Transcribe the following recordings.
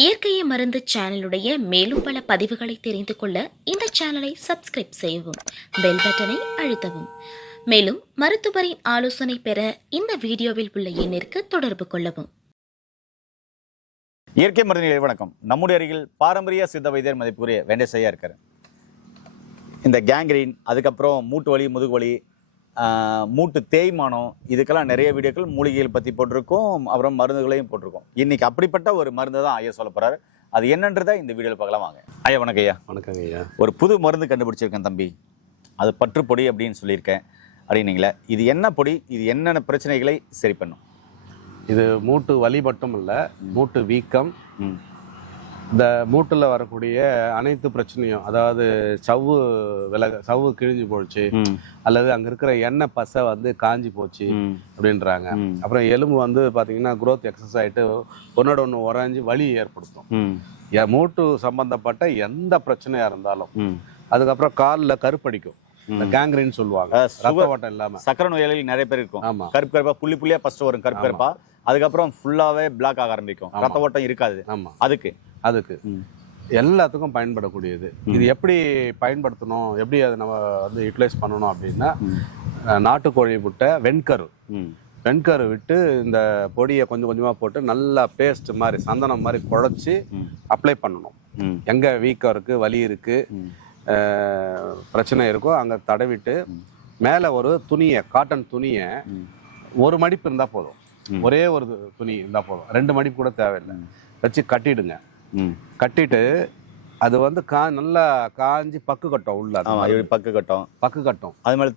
இயற்கையை மருந்து சேனலுடைய மேலும் பல பதிவுகளை தெரிந்து கொள்ள இந்த சேனலை சப்ஸ்கிரைப் செய்யவும், பெல் பட்டனை அழுத்தவும். மேலும் மருத்துவரின் ஆலோசனை பெற இந்த வீடியோவில் உள்ள எண்ணிற்கு தொடர்பு கொள்ளவும். இயற்கை மருந்துகளை வணக்கம். நம்முடைய அருகில் பாரம்பரிய சித்த வைத்தியர் மதிப்புக்குரிய வெங்கடேஷ் ஐயா இருக்காரு. இந்த கேங்க்ரீன், அதுக்கப்புறம் மூட்டு வலி, முதுகு வலி, மூட்டு தேய்மானம், இதுக்கெல்லாம் நிறைய வீடியோக்கள் மூலிகைகள் பற்றி போட்டிருக்கோம், அப்புறம் மருந்துகளையும் போட்டிருக்கோம். இன்னைக்கு அப்படிப்பட்ட ஒரு மருந்து தான் ஐயா சொல்ல போறாரு. அது என்னன்றதை இந்த வீடியோவில் பார்க்கலாம் வாங்க. ஐயா வணக்கம் ஐயா. வணக்கங்க ஐயா. ஒரு புது மருந்து கண்டுபிடிச்சிருக்கேன் தம்பி, அது பற்றுப்பொடி அப்படின்னு சொல்லியிருக்கேன் அப்படின்னீங்களே, இது என்ன பொடி, இது என்னென்ன பிரச்சனைகளை சரி பண்ணும்? இது மூட்டு வலி மட்டும் இல்லை, மூட்டு வீக்கம், இந்த மூட்டில் வரக்கூடிய அனைத்து பிரச்சனையும், அதாவது சவ்வு கிழிஞ்சு போச்சு, அல்லது அங்கே இருக்கிற எண்ணெய் பசை வந்து காஞ்சி போச்சு அப்படின்றாங்க. அப்புறம் எலும்பு வந்து பார்த்தீங்கன்னா குரோத் எக்ஸஸ் ஆகிட்டு ஒன்னோட ஒன்று உறைஞ்சி வலி ஏற்படுத்தும். மூட்டு சம்பந்தப்பட்ட எந்த பிரச்சனையாக இருந்தாலும். அதுக்கப்புறம் காலில் கருப்படிக்கும், இந்த கேங்க்ரீன் சொல்லுவாங்க, ரத்த ஓட்டம் இல்லாம. சக்கரை நோயாளிகள் நிறைய பேர் இருக்கும். ஆமா, கருப்பு கருப்பா புள்ளி புள்ளியா ஃபர்ஸ்ட் வரும், கருப்பு கருப்பா, அதுக்கப்புறம் ஃபுல்லாவே பிளாக் ஆக ஆரம்பிக்கும், ரத்த ஓட்டம் இருக்காது. ஆமா, அதுக்கு எல்லாத்துக்கும் பயன்படக்கூடியது. இது எப்படி பயன்படுத்தணும், எப்படி அதை நம்ம வந்து யூட்டிலைஸ் பண்ணணும் அப்படின்னா, நாட்டுக்கோழி முட்டை வெண்கரு விட்டு இந்த பொடியை கொஞ்சம் கொஞ்சமாக போட்டு நல்லா பேஸ்ட் மாதிரி, சந்தனம் மாதிரி குழச்சி அப்ளை பண்ணணும். எங்கே வீக்கம் இருக்குது, வலி இருக்குது, பிரச்சனை இருக்கோ அங்கே தடவிட்டு மேலே ஒரு துணியை, காட்டன் துணியை, ஒரு மடிப்பு இருந்தால் போதும், ஒரே ஒரு துணி இருந்தால் போதும், 2 மடிப்பு கூட தேவையில்லை, வச்சு கட்டிடுங்க. கட்டிட்டு அது வந்து நல்லா காஞ்சி பக்கு கட்டும், உள்ள பக்கு கட்டும். அது மேலே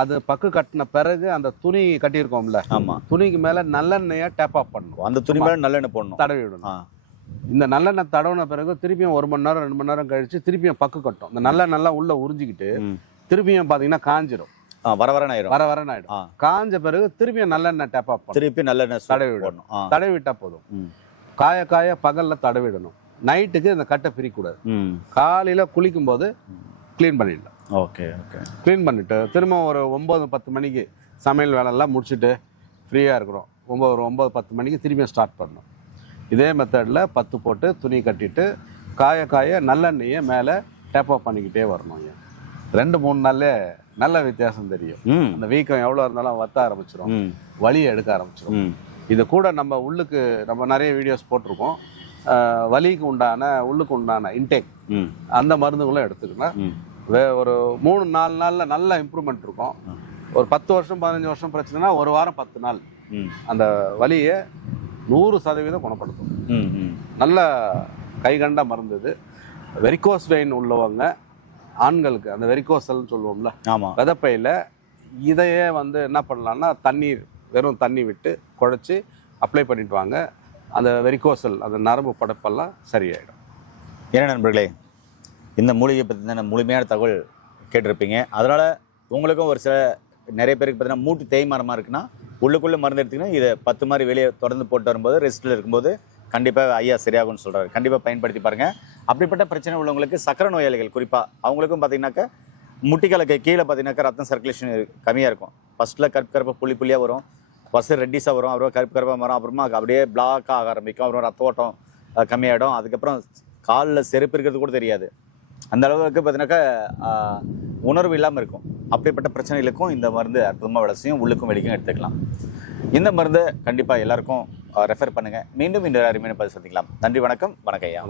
அது பக்கு கட்டின பிறகு அந்த துணி கட்டியிருக்கோம்ல, துணிக்கு மேலே நல்லெண்ணெயை டேப் ஆஃப் பண்ணணும். அந்த துணி மேலே நல்லெண்ணெய் போடணும், தடவி விடணும். இந்த நல்லெண்ணெய் தடவின பிறகு திருப்பியும் 1 மணி நேரம் 2 மணி நேரம் கழிச்சு திருப்பியும் பக்கு கட்டும். இந்த நல்லா உள்ள உறிஞ்சிக்கிட்டு திருப்பியும் பார்த்தீங்கன்னா காஞ்சிரும், வரவரனாயிடும். காஞ்ச பிறகு திருப்பியும் நல்லெண்ணெய் டேப் ஆஃப் பண்ணணும், திருப்பி நல்லெண்ணெய் தடவி விடணும். தடவி விட்டா போதும். காய பகல்ல தடவிடணும். நைட்டுக்கு இந்த கட்டை பிரிக்கூடாது. காலையில குளிக்கும் போது கிளீன் பண்ணிடலாம். ஓகே, கிளீன் பண்ணிட்டு திரும்ப ஒரு 9-10 மணிக்கு சமையல் வேலையெல்லாம் முடிச்சுட்டு ஃப்ரீயாக இருக்கிறோம், 9-10 மணிக்கு திரும்பியும் ஸ்டார்ட் பண்ணணும். இதே மெத்தடில் 10 போட்டு துணி கட்டிட்டு காய நல்லெண்ணெயை மேலே டேப் ஆஃப் பண்ணிக்கிட்டே வரணும். 2-3 நாள்லே நல்ல வித்தியாசம் தெரியும். அந்த வீக்கம் எவ்வளோ இருந்தாலும் வத்த ஆரம்பிச்சிடும், வலியை எடுக்க ஆரம்பிச்சிடும். இது கூட நம்ம உள்ளுக்கு நம்ம நிறைய வீடியோஸ் போட்டிருக்கோம். வலிக்கு உள்ளுக்கு உண்டான இன்டேக், அந்த மருந்துகளும் எடுத்துக்கணும். ஒரு 3-4 நாளில் நல்ல இம்ப்ரூவ்மெண்ட் இருக்கும். ஒரு 10 வருஷம் 15 வருஷம் பிரச்சனைனா 1 வாரம் 10 நாள் அந்த வலியை 100% குணப்படுத்தும். நல்ல கைகண்ட மருந்து இது. வெரிகோஸ் வெயின் உள்ளவங்க, ஆண்களுக்கு அந்த வெரிகோசல்னு சொல்லுவோம்ல, விதப்பையில், இதையே வந்து என்ன பண்ணலான்னா வெறும் தண்ணி விட்டு குழச்சி அப்ளை பண்ணிட்டு வாங்க. அந்த வெரிகோசல், அந்த நரம்பு படப்பெல்லாம் சரியாயிடும். ஏன்னா நண்பர்களே, இந்த மூலிகை பற்றின முழுமையான தகவல் கேட்டிருப்பீங்க. அதனால் உங்களுக்கும் ஒரு சில நிறைய பேருக்கு பார்த்தீங்கன்னா மூட்டு தேய்மானமாக இருக்குன்னா உள்ளுக்குள்ளே மருந்து எடுத்துக்கினா இதை 10 மாதிரி வெளியே தொடர்ந்து போட்டு வரும்போது, ரெஸ்ட்டில் இருக்கும்போது கண்டிப்பாக ஐயா சரியாகும்னு சொல்கிறாரு. கண்டிப்பாக பயன்படுத்தி பாருங்கள். அப்படிப்பட்ட பிரச்சனை உள்ளவங்களுக்கு, சக்கரை நோயாளிகள் குறிப்பாக, அவங்களுக்கும் பார்த்தீங்கன்னாக்கா முட்டிக்காலுக்கு கீழே பார்த்தீங்கன்னாக்கா ரத்தம் சர்க்குலேஷன் கம்மியாக இருக்கும். ஃபஸ்ட்டில் கருப்பாக புள்ளியாக வரும், ஃபஸ்ட்டு ரெட்டிஸாக வரும், அப்புறம் கருப்பாக வரும், அப்புறமா அப்படியே பிளாக்காக ஆக ஆரம்பிக்கும், அப்புறம் ரத்த ஓட்டம் கம்மியாகிடும். அதுக்கப்புறம் காலில் செருப்பு இருக்கிறது கூட தெரியாது, அந்த அளவுக்கு பார்த்தீங்கன்னாக்கா உணர்வு இல்லாமல் இருக்கும். அப்படிப்பட்ட பிரச்சனைகளுக்கும் இந்த மருந்து அற்புதமாக வேலை செய்யும். உள்ளுக்கும் வெளிக்கும் எடுத்துக்கலாம். இந்த மருந்து கண்டிப்பாக எல்லாருக்கும் ரெஃபர் பண்ணுங்கள். மீண்டும் இந்த அருமையான பதிவு சந்திக்கலாம். நன்றி, வணக்கம். வணக்கம் ஐயா.